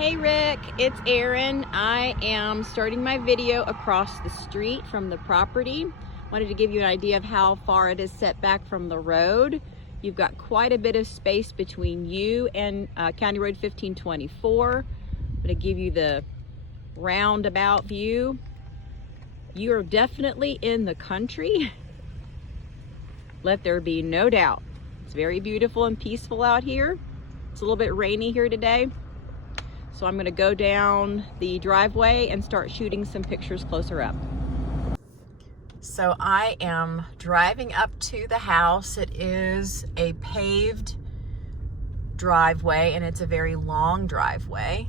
Hey Rick, it's Erin. I am starting my video across the street from the property. Wanted to give you an idea of how far it is set back from the road. You've got quite a bit of space between you and County Road 1524. I'm going to give you the roundabout view. You are definitely in the country. Let there be no doubt. It's very beautiful and peaceful out here. It's a little bit rainy here today. So I'm gonna go down the driveway and start shooting some pictures closer up. So I am driving up to the house. It is a paved driveway and it's a very long driveway.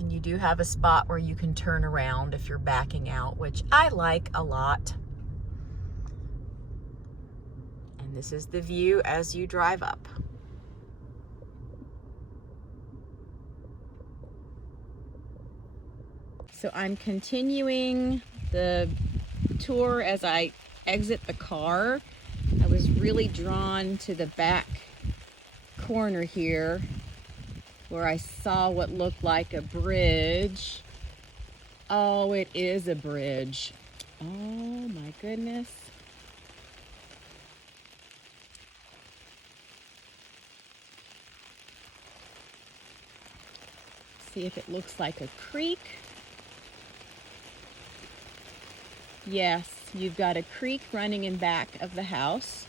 And you do have a spot where you can turn around if you're backing out, which I like a lot. This is the view as you drive up. So I'm continuing the tour as I exit the car. I was really drawn to the back corner here where I saw what looked like a bridge. Oh, it is a bridge. Oh my goodness. See if it looks like a creek. Yes, you've got a creek running in back of the house.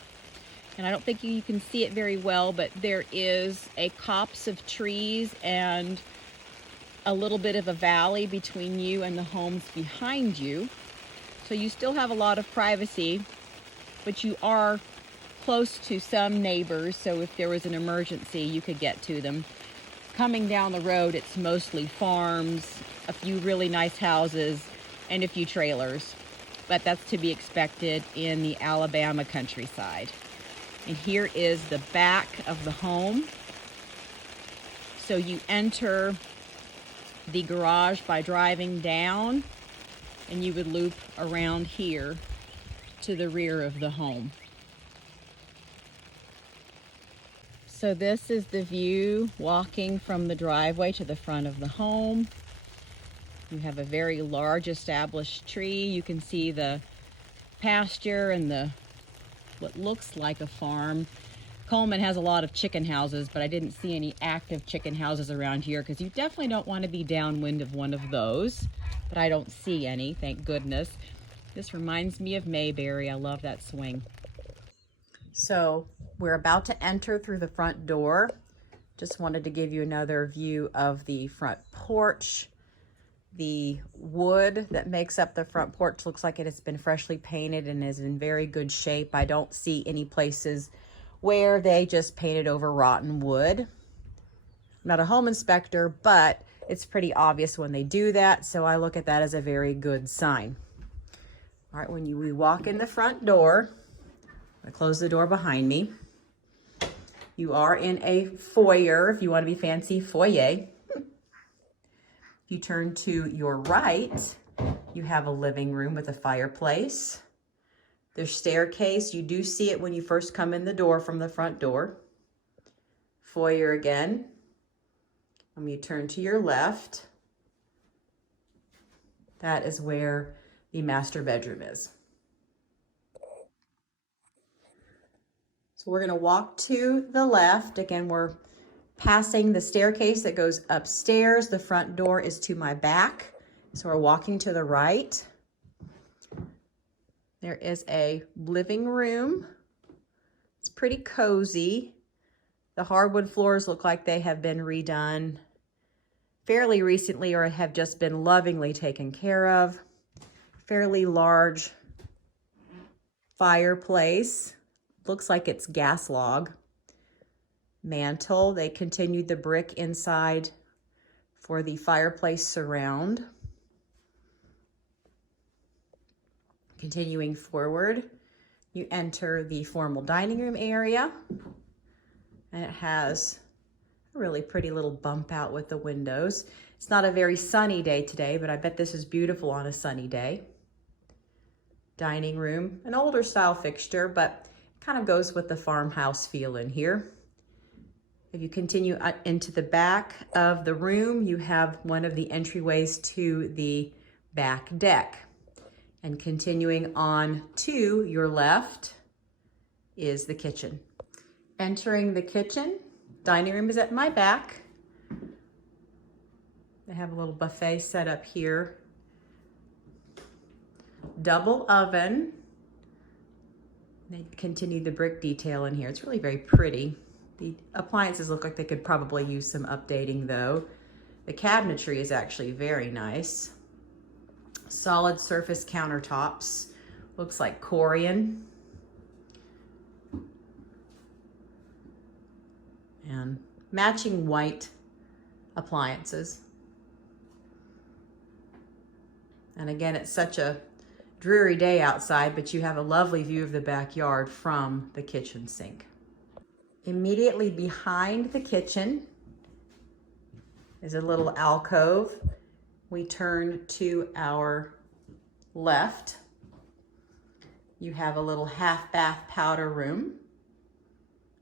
And I don't think you can see it very well, but there is a copse of trees and a little bit of a valley between you and the homes behind you. So you still have a lot of privacy, but you are close to some neighbors. So if there was an emergency, you could get to them. Coming down the road, it's mostly farms, a few really nice houses, and a few trailers. But that's to be expected in the Alabama countryside. And here is the back of the home. So you enter the garage by driving down, and you would loop around here to the rear of the home. So this is the view walking from the driveway to the front of the home. You have a very large established tree. You can see the pasture and what looks like a farm. Coleman has a lot of chicken houses, but I didn't see any active chicken houses around here because you definitely don't want to be downwind of one of those. But I don't see any, thank goodness. This reminds me of Mayberry. I love that swing. So we're about to enter through the front door. Just wanted to give you another view of the front porch. The wood that makes up the front porch looks like it has been freshly painted and is in very good shape. I don't see any places where they just painted over rotten wood. I'm not a home inspector, but it's pretty obvious when they do that, so I look at that as a very good sign. All right, when we walk in the front door, I close the door behind me. You are in a foyer, if you want to be fancy, foyer. If you turn to your right, you have a living room with a fireplace. There's staircase. You do see it when you first come in the door from the front door. Foyer again. When you turn to your left, that is where the master bedroom is. So we're gonna walk to the left. Again, we're passing the staircase that goes upstairs. The front door is to my back. So we're walking to the right. There is a living room. It's pretty cozy. The hardwood floors look like they have been redone fairly recently or have just been lovingly taken care of. Fairly large fireplace. Looks like it's gas log. Mantle, they continued the brick inside for the fireplace surround. Continuing forward, you enter the formal dining room area, and it has a really pretty little bump out with the windows. It's not a very sunny day today, but I bet this is beautiful on a sunny day. Dining room, an older style fixture, but Kind of goes with the farmhouse feel in here. If you continue into the back of the room, you have one of the entryways to the back deck. And continuing on to your left is the kitchen. Entering the kitchen, dining room is at my back. They have a little buffet set up here. Double oven. They continue the brick detail in here. It's really very pretty. The appliances look like they could probably use some updating though. The cabinetry is actually very nice. Solid surface countertops. Looks like Corian. And matching white appliances. And again, it's such a dreary day outside, but you have a lovely view of the backyard from the kitchen sink. Immediately behind the kitchen is a little alcove. We turn to our left. You have a little half bath powder room.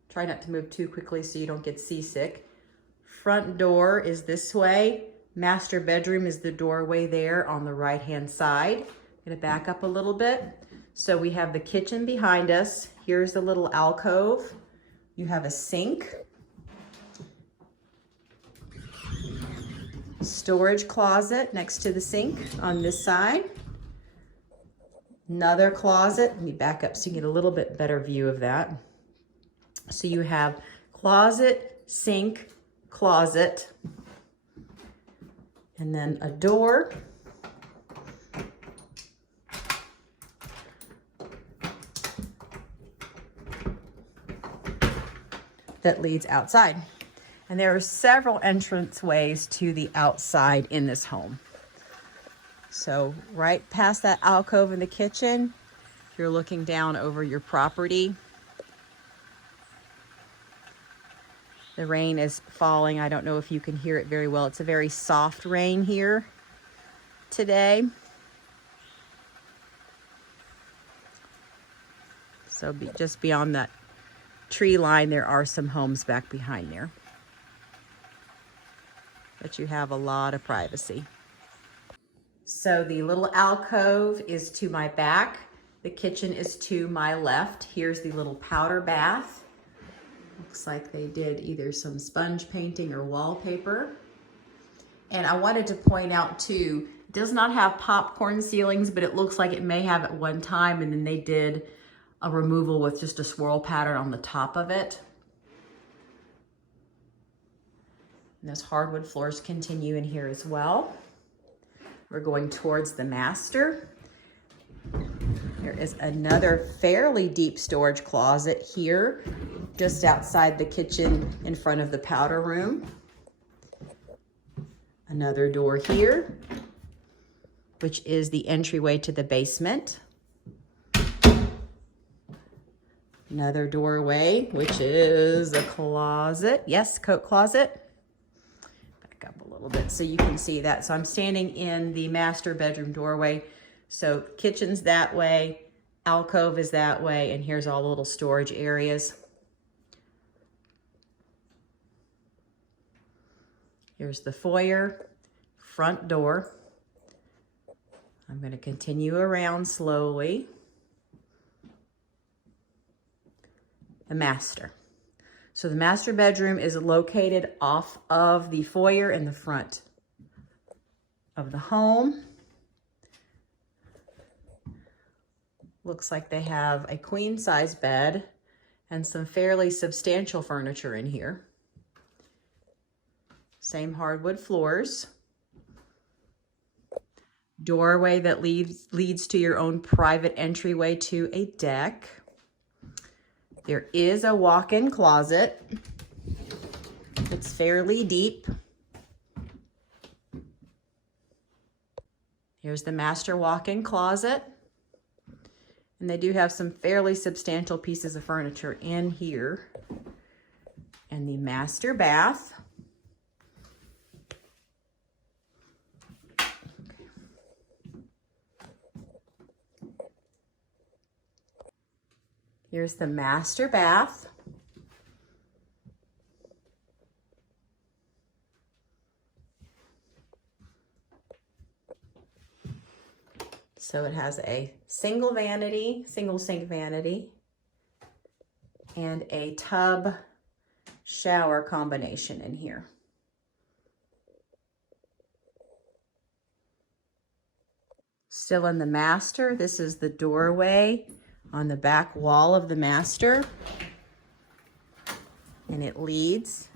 Try not to move too quickly so you don't get seasick. Front door is this way. Master bedroom is the doorway there on the right-hand side. I'm gonna back up a little bit. So we have the kitchen behind us. Here's the little alcove. You have a sink. Storage closet next to the sink on this side. Another closet. Let me back up so you get a little bit better view of that. So you have closet, sink, closet, and then a door. That leads outside. And there are several entrance ways to the outside in this home. So right past that alcove in the kitchen, you're looking down over your property. The rain is falling. I don't know if you can hear it very well. It's a very soft rain here today. So just beyond that tree line, there are some homes back behind there. But you have a lot of privacy. So the little alcove is to my back. The kitchen is to my left. Here's the little powder bath. Looks like they did either some sponge painting or wallpaper. And I wanted to point out too, it does not have popcorn ceilings, but it looks like it may have at one time, and then they did a removal with just a swirl pattern on the top of it. And those hardwood floors continue in here as well. We're going towards the master. There is another fairly deep storage closet here, just outside the kitchen in front of the powder room. Another door here, which is the entryway to the basement. Another doorway, which is a closet. Yes, coat closet. Back up a little bit so you can see that. So I'm standing in the master bedroom doorway. So kitchen's that way, alcove is that way, and here's all the little storage areas. Here's the foyer, front door. I'm going to continue around slowly. The master. So the master bedroom is located off of the foyer in the front of the home. Looks like they have a queen size bed and some fairly substantial furniture in here. Same hardwood floors. Doorway that leads to your own private entryway to a deck. There is a walk-in closet. It's fairly deep. Here's the master walk-in closet. And they do have some fairly substantial pieces of furniture in here. And the master bath. Here's the master bath. So it has a single vanity, single sink vanity, and a tub shower combination in here. Still in the master, this is the doorway on the back wall of the master, and it leads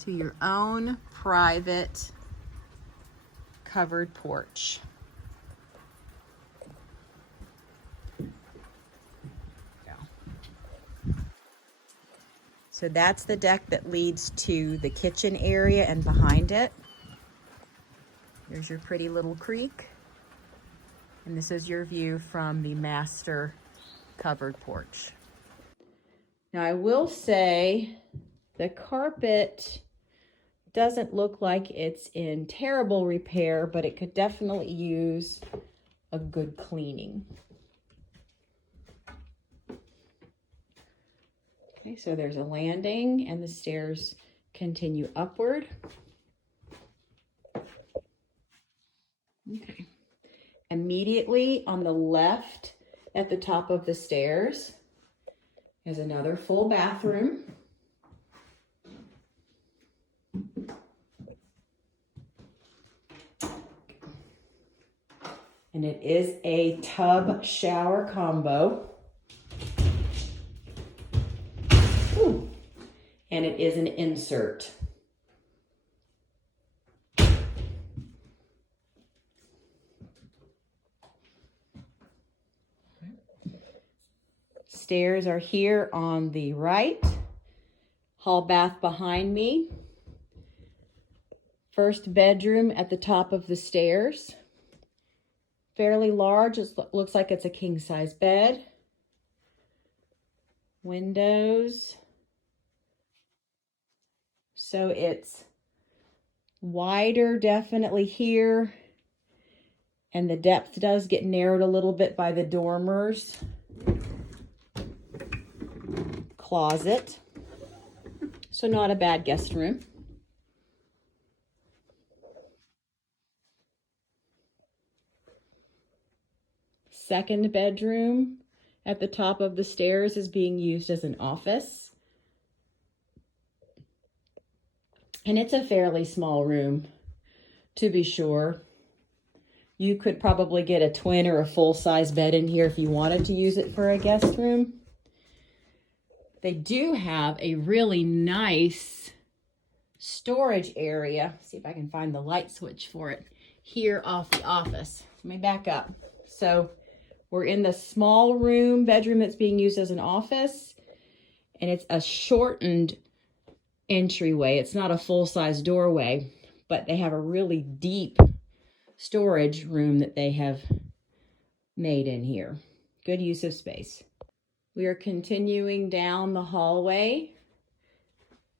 to your own private covered porch. So that's the deck that leads to the kitchen area, and behind it, there's your pretty little creek. And this is your view from the master covered porch. Now I will say the carpet doesn't look like it's in terrible repair, but it could definitely use a good cleaning. Okay, so there's a landing and the stairs continue upward. Okay. Immediately on the left at the top of the stairs is another full bathroom. And it is a tub shower combo. Ooh. And it is an insert. Stairs are here on the right. Hall bath behind me. First bedroom at the top of the stairs. Fairly large. It looks like it's a king-size bed. Windows. So it's wider definitely here. And the depth does get narrowed a little bit by the dormers. Closet. So not a bad guest room. Second bedroom at the top of the stairs is being used as an office. And it's a fairly small room, to be sure. You could probably get a twin or a full-size bed in here if you wanted to use it for a guest room. They do have a really nice storage area. See if I can find the light switch for it here off the office. Let me back up. So we're in the small room bedroom that's being used as an office, and it's a shortened entryway. It's not a full-size doorway, but they have a really deep storage room that they have made in here. Good use of space. We are continuing down the hallway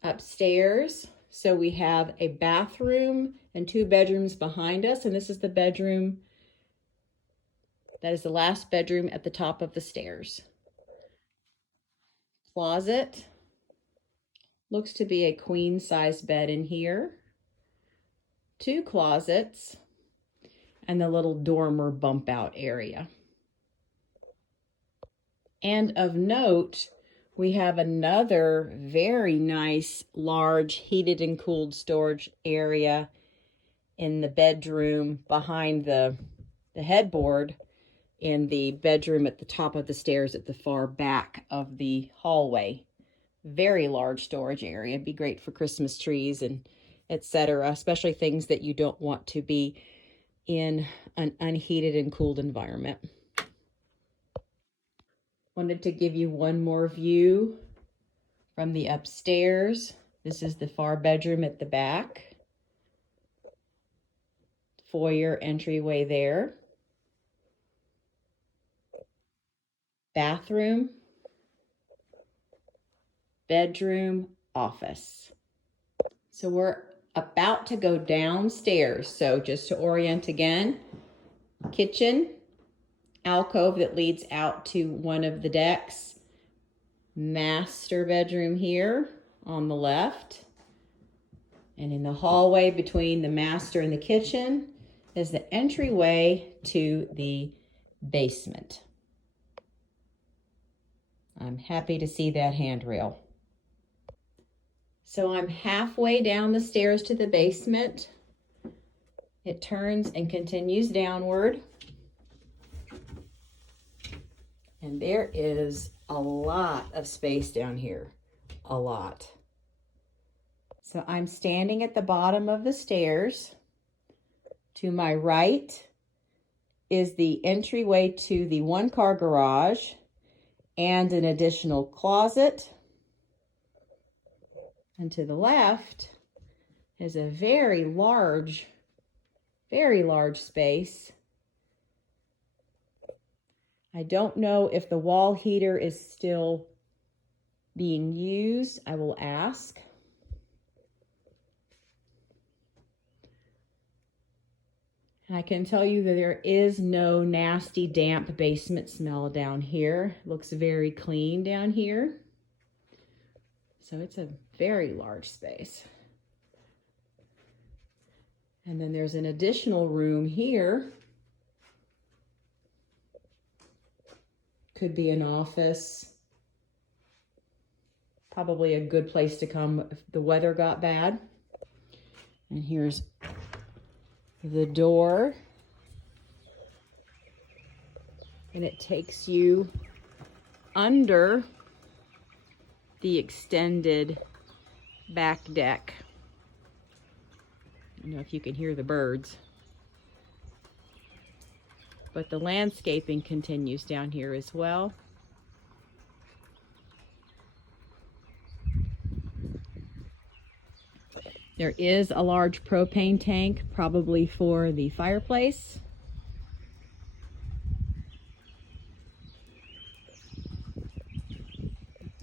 upstairs. So we have a bathroom and 2 bedrooms behind us, and this is the bedroom. That is the last bedroom at the top of the stairs. Closet. Looks to be a queen-size bed in here. 2 closets. And the little dormer bump out area. And of note, we have another very nice, large, heated and cooled storage area in the bedroom behind the headboard, in the bedroom at the top of the stairs at the far back of the hallway. Very large storage area. It'd be great for Christmas trees and etc., especially things that you don't want to be in an unheated and cooled environment. Wanted to give you one more view from the upstairs. This is the far bedroom at the back. Foyer entryway there. Bathroom, bedroom, office. So we're about to go downstairs. So just to orient again, kitchen, alcove that leads out to one of the decks. Master bedroom here on the left. And in the hallway between the master and the kitchen is the entryway to the basement. I'm happy to see that handrail. So I'm halfway down the stairs to the basement. It turns and continues downward. And there is a lot of space down here, a lot. So I'm standing at the bottom of the stairs. To my right is the entryway to the one-car garage and an additional closet. And to the left is a very large space. I don't know if the wall heater is still being used. I will ask. And I can tell you that there is no nasty, damp basement smell down here. It looks very clean down here. So it's a very large space. And then there's an additional room here. Could be an office. Probably a good place to come if the weather got bad. And here's the door. And it takes you under the extended back deck. I don't know if you can hear the birds. But the landscaping continues down here as well. There is a large propane tank, probably for the fireplace.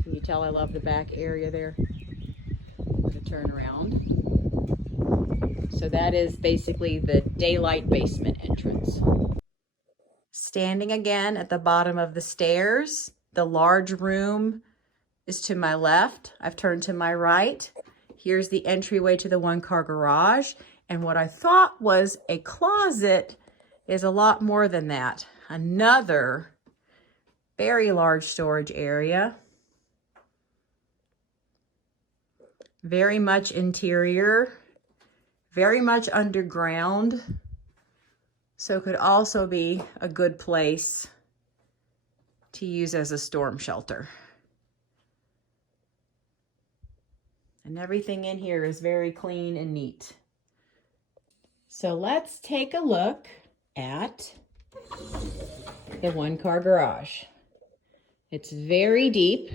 Can you tell I love the back area there? The turnaround. So that is basically the daylight basement entrance. Standing again at the bottom of the stairs, the large room is to my left. I've turned to my right. Here's the entryway to the one-car garage. And what I thought was a closet is a lot more than that. Another very large storage area. Very much interior, very much underground. So it could also be a good place to use as a storm shelter. And everything in here is very clean and neat. So let's take a look at the one-car garage. It's very deep.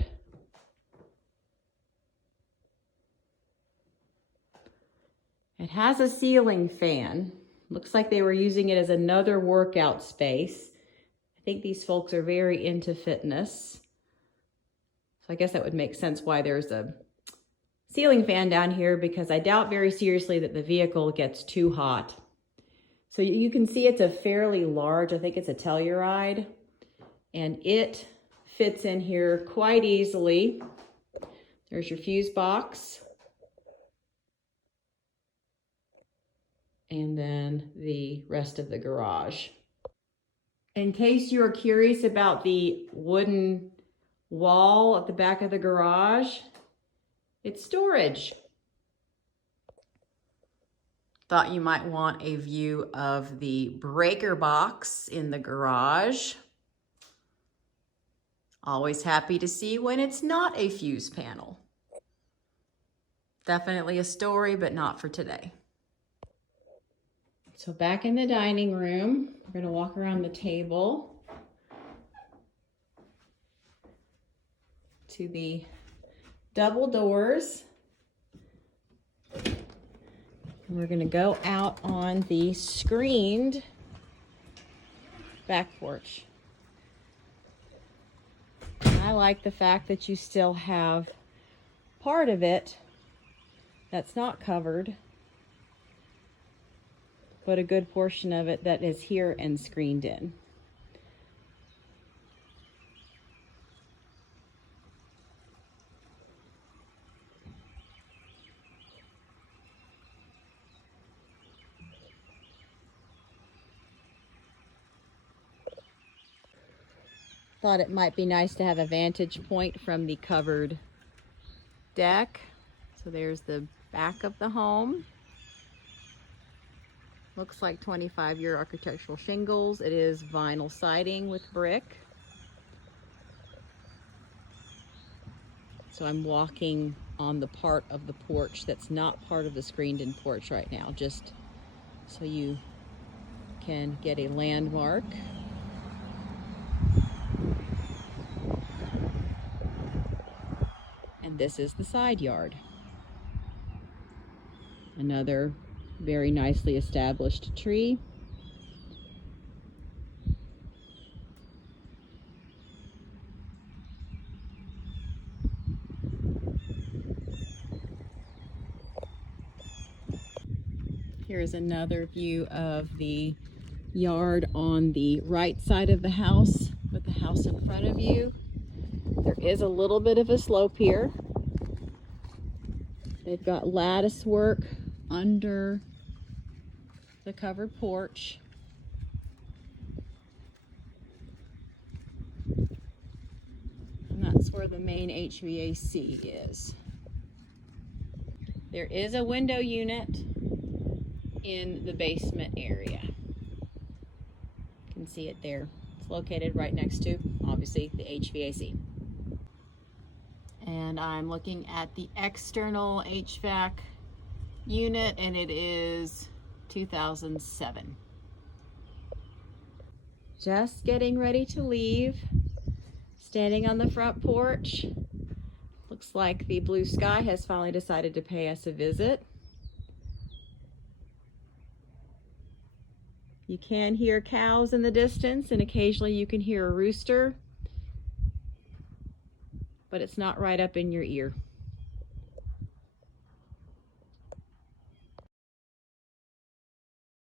It has a ceiling fan. Looks like they were using it as another workout space. I think these folks are very into fitness. So I guess that would make sense why there's a ceiling fan down here, because I doubt very seriously that the vehicle gets too hot. So you can see it's a fairly large, I think it's a Telluride, and it fits in here quite easily. There's your fuse box. And then the rest of the garage. In case you're curious about the wooden wall at the back of the garage, it's storage. Thought you might want a view of the breaker box in the garage. Always happy to see when it's not a fuse panel. Definitely a story, but not for today. So back in the dining room, we're going to walk around the table to the double doors. And we're going to go out on the screened back porch. And I like the fact that you still have part of it that's not covered, but a good portion of it that is here and screened in. thought it might be nice to have a vantage point from the covered deck. So there's the back of the home. Looks like 25-year architectural shingles. It is vinyl siding with brick. So I'm walking on the part of the porch that's not part of the screened-in porch right now, just so you can get a landmark. And this is the side yard. Another very nicely established tree. Here's another view of the yard on the right side of the house with the house in front of you. There is a little bit of a slope here. They've got lattice work under the covered porch. And that's where the main HVAC is. There is a window unit in the basement area. You can see it there. It's located right next to, obviously, the HVAC. And I'm looking at the external HVAC unit, and it is 2007. Just getting ready to leave. Standing on the front porch. Looks like the blue sky has finally decided to pay us a visit. You can hear cows in the distance, and occasionally you can hear a rooster, but it's not right up in your ear.